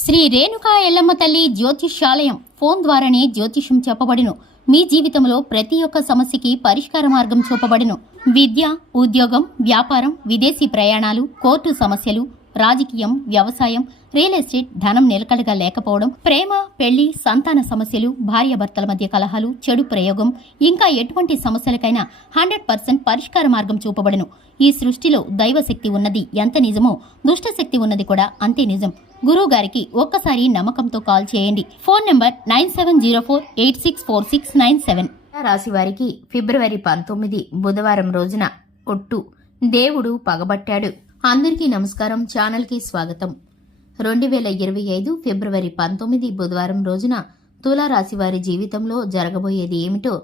శ్రీ రేణుకా ఎల్లమ్మ తల్లి జ్యోతిష్యాలయం ఫోన్ ద్వారానే జ్యోతిష్యం చెప్పబడిను. మీ జీవితంలో ప్రతి ఒక్క సమస్యకి పరిష్కార మార్గం చూపబడిను. విద్య, ఉద్యోగం, వ్యాపారం, విదేశీ ప్రయాణాలు, కోర్టు సమస్యలు, రాజకీయం, వ్యవసాయం, రియల్ ఎస్టేట్, ధనం నిలకడగా లేకపోవడం, ప్రేమ, పెళ్లి, సంతాన సమస్యలు, భార్యాభర్తల మధ్య కలహాలు, చెడు ప్రయోగం, ఇంకా ఎటువంటి సమస్యలకైనా 100% పరిష్కార మార్గం చూపబడును. ఈ సృష్టిలో దైవశక్తి ఉన్నది ఎంత నిజమో దుష్టశక్తి ఉన్నది కూడా అంతే నిజం. గురువు గారికి ఒక్కసారి నమ్మకంతో కాల్ చేయండి. Phone number 9704864697. రాశి వారికి ఫిబ్రవరి 19 బుధవారం రోజున ఒట్టు దేవుడు పగబట్టాడు. అందరికీ నమస్కారం. ఛానల్ కి స్వాగతం. 2025 ఫిబ్రవరి 19 బుధవారం రోజున తులారాశి వారి జీవితంలో జరగబోయేది ఏమిటో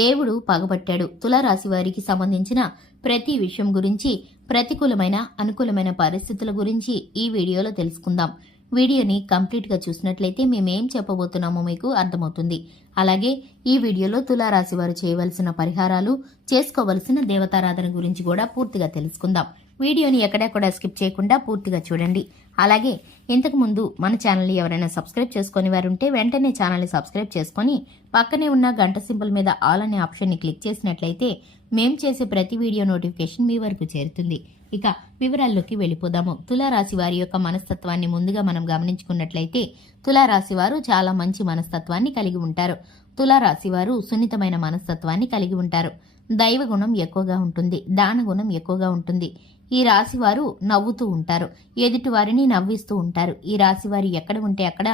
దేవుడు పగబట్టాడు. తులారాశి వారికి సంబంధించిన ప్రతి విషయం గురించి, ప్రతికూలమైన అనుకూలమైన పరిస్థితుల గురించి ఈ వీడియోలో తెలుసుకుందాం. వీడియోని కంప్లీట్ గా చూసినట్లయితే మేమేం చెప్పబోతున్నామో మీకు అర్థమవుతుంది. అలాగే ఈ వీడియోలో తులారాశి వారు చేయవలసిన పరిహారాలు, చేసుకోవలసిన దేవతారాధన గురించి కూడా పూర్తిగా తెలుసుకుందాం. వీడియోని ఎక్కడా కూడా స్కిప్ చేయకుండా పూర్తిగా చూడండి. అలాగే ఇంతకు ముందు మన ఛానల్ని ఎవరైనా సబ్స్క్రైబ్ చేసుకుని వారు ఉంటే వెంటనే ఛానల్ని సబ్స్క్రైబ్ చేసుకుని పక్కనే ఉన్న గంట సింబల్ మీద ఆల్ అనే ఆప్షన్ని క్లిక్ చేసినట్లయితే మేం చేసే ప్రతి వీడియో నోటిఫికేషన్ మీ వరకు చేరుతుంది. ఇక వివరాల్లోకి వెళ్ళిపోదాము. తులారాశి వారి యొక్క మనస్తత్వాన్ని ముందుగా మనం గమనించుకున్నట్లయితే తులారాశి వారు చాలా మంచి మనస్తత్వాన్ని కలిగి ఉంటారు. తులారాశి వారు సున్నితమైన మనస్తత్వాన్ని కలిగి ఉంటారు. దైవ గుణం ఎక్కువగా ఉంటుంది. దాన గుణం ఎక్కువగా ఉంటుంది. ఈ రాశి వారు నవ్వుతూ ఉంటారు. ఎదుటి వారిని నవ్విస్తూ ఉంటారు. ఈ రాశి వారు ఎక్కడ ఉంటే అక్కడ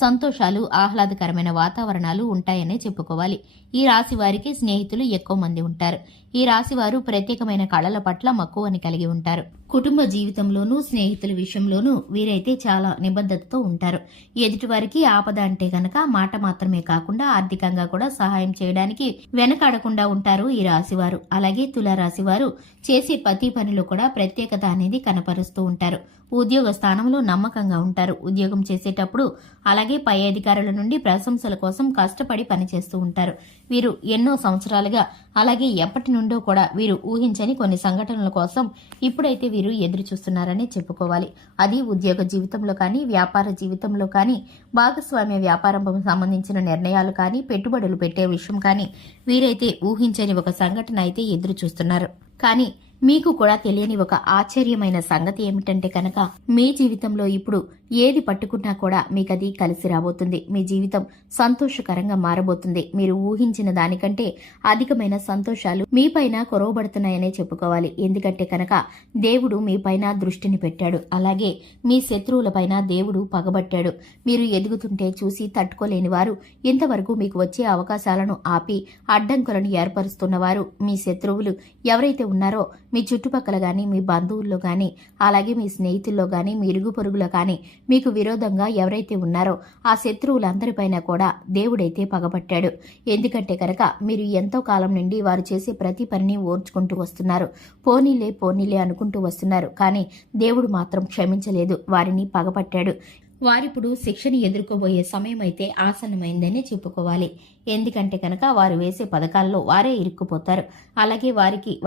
సంతోషాలు, ఆహ్లాదకరమైన వాతావరణాలు ఉంటాయనే చెప్పుకోవాలి. ఈ రాశి వారికి స్నేహితులు ఎక్కువ మంది ఉంటారు. ఈ రాశి వారు ప్రత్యేకమైన కళల పట్ల మక్కువని కలిగి ఉంటారు. కుటుంబ జీవితంలోనూ స్నేహితుల విషయంలోనూ వీరైతే చాలా నిబద్ధతతో ఉంటారు. ఎదుటి వారికి ఆపద అంటే గనక మాట మాత్రమే కాకుండా ఆర్థికంగా కూడా సహాయం చేయడానికి వెనకాడకుండా ఉంటారు ఈ రాశివారు. అలాగే తులారాశి వారు చేసే ప్రతి పనిలో కూడా ప్రత్యేకత అనేది కనపరుస్తూ ఉంటారు. ఉద్యోగ స్థానంలో నమ్మకంగా ఉంటారు. ఉద్యోగం చేసేటప్పుడు అలాగే పై అధికారుల నుండి ప్రశంసల కోసం కష్టపడి పనిచేస్తూ ఉంటారు. వీరు ఎన్నో సంవత్సరాలుగా అలాగే ఎప్పటి నుండో కూడా వీరు ఊహించని కొన్ని సంఘటనల కోసం ఇప్పుడైతే వీరు ఎదురు చూస్తున్నారని చెప్పుకోవాలి. అది ఉద్యోగ జీవితంలో కానీ, వ్యాపార జీవితంలో కానీ, భాగస్వామ్య వ్యాపారం సంబంధించిన నిర్ణయాలు కానీ, పెట్టుబడులు పెట్టే విషయం కానీ వీరైతే ఊహించని ఒక సంఘటన అయితే ఎదురు చూస్తున్నారు. కానీ మీకు కూడా తెలియని ఒక ఆశ్చర్యమైన సంగతి ఏమిటంటే కనుక మీ జీవితంలో ఇప్పుడు ఏది పట్టుకున్నా కూడా మీకది కలిసి రాబోతుంది. మీ జీవితం సంతోషకరంగా మారబోతుంది. మీరు ఊహించిన దానికంటే అధికమైన సంతోషాలు మీ పైన కొరవబడుతున్నాయనే చెప్పుకోవాలి. ఎందుకంటే కనుక దేవుడు మీ పైన దృష్టిని పెట్టాడు. అలాగే మీ శత్రువుల పైన దేవుడు పగబట్టాడు. మీరు ఎదుగుతుంటే చూసి తట్టుకోలేని వారు, ఇంతవరకు మీకు వచ్చే అవకాశాలను ఆపి అడ్డంకులను ఏర్పరుస్తున్న వారు, మీ శత్రువులు ఎవరైతే ఉన్నారో మీ చుట్టుపక్కల గాని, మీ బంధువుల్లో గాని, అలాగే మీ స్నేహితుల్లో గాని, మీ ఇరుగు పొరుగులో కానీ మీకు విరోధంగా ఎవరైతే ఉన్నారో ఆ శత్రువులందరిపైన కూడా దేవుడైతే పగబట్టాడు. ఎందుకంటే కనుక మీరు ఎంతో కాలం నుండి వారు చేసే ప్రతి పనిని ఓర్చుకుంటూ వస్తున్నారు. పోనీలే అనుకుంటూ వస్తున్నారు. కానీ దేవుడు మాత్రం క్షమించలేదు. వారిని పగపట్టాడు. వారిప్పుడు శిక్షని ఎదుర్కోబోయే సమయం అయితే ఆసన్నమైందనే చెప్పుకోవాలి. ఎందుకంటే కనుక వారు వేసే పథకాల్లో వారే ఇరుక్కుపోతారు. అలాగే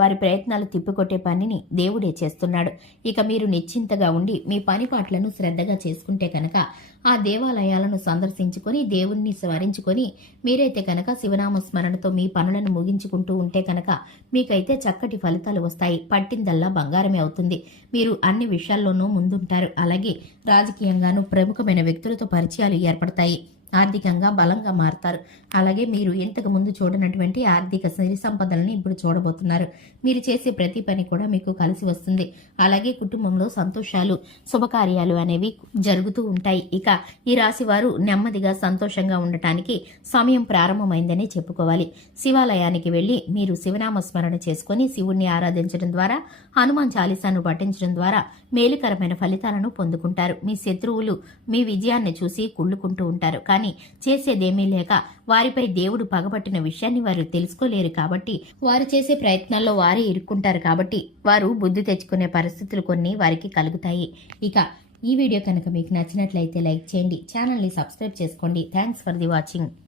వారి ప్రయత్నాలు తిప్పికొట్టే పనిని దేవుడే చేస్తున్నాడు. ఇక మీరు నిశ్చింతగా ఉండి మీ పని పాటలను శ్రద్ధగా చేసుకుంటే కనుక ఆ దేవాలయాలను సందర్శించుకొని దేవుణ్ణి స్మరించుకొని మీరైతే కనుక శివనామ స్మరణతో మీ పనులను ముగించుకుంటూ ఉంటే కనుక మీకైతే చక్కటి ఫలితాలు వస్తాయి. పట్టిందల్లా బంగారమే అవుతుంది. మీరు అన్ని విషయాల్లోనూ ముందుంటారు. అలాగే రాజకీయంగానూ ప్రముఖమైన వ్యక్తులతో పరిచయాలు ఏర్పడతాయి. ఆర్థికంగా బలంగా మారతారు. అలాగే మీరు ఇంతకు ముందు చూడనటువంటి ఆర్థిక సిరి సంపదలను ఇప్పుడు చూడబోతున్నారు. మీరు చేసే ప్రతి పని కూడా మీకు కలిసి వస్తుంది. అలాగే కుటుంబంలో సంతోషాలు, శుభకార్యాలు అనేవి జరుగుతూ ఉంటాయి. ఇక ఈ రాశి వారు నెమ్మదిగా సంతోషంగా ఉండటానికి సమయం ప్రారంభమైందని చెప్పుకోవాలి. శివాలయానికి వెళ్లి మీరు శివనామ స్మరణ చేసుకుని శివుణ్ణి ఆరాధించడం ద్వారా, హనుమాన్ చాలీసాను పఠించడం ద్వారా మేలుకరమైన ఫలితాలను పొందుకుంటారు. మీ శత్రువులు మీ విజయాన్ని చూసి కుళ్ళుకుంటూ ఉంటారు. కానీ చేసేదేమీ లేక వారిపై దేవుడు పగబట్టిన విషయాన్ని వారు తెలుసుకోలేరు. కాబట్టి వారు చేసే ప్రయత్నాల్లో వారే ఇరుక్కుంటారు. కాబట్టి వారు బుద్ధి తెచ్చుకునే పరిస్థితులు కొన్ని వారికి కలుగుతాయి. ఇక ఈ వీడియో కనుక మీకు నచ్చినట్లయితే లైక్ చేయండి. ఛానల్ని సబ్స్క్రైబ్ చేసుకోండి. Thanks for the watching.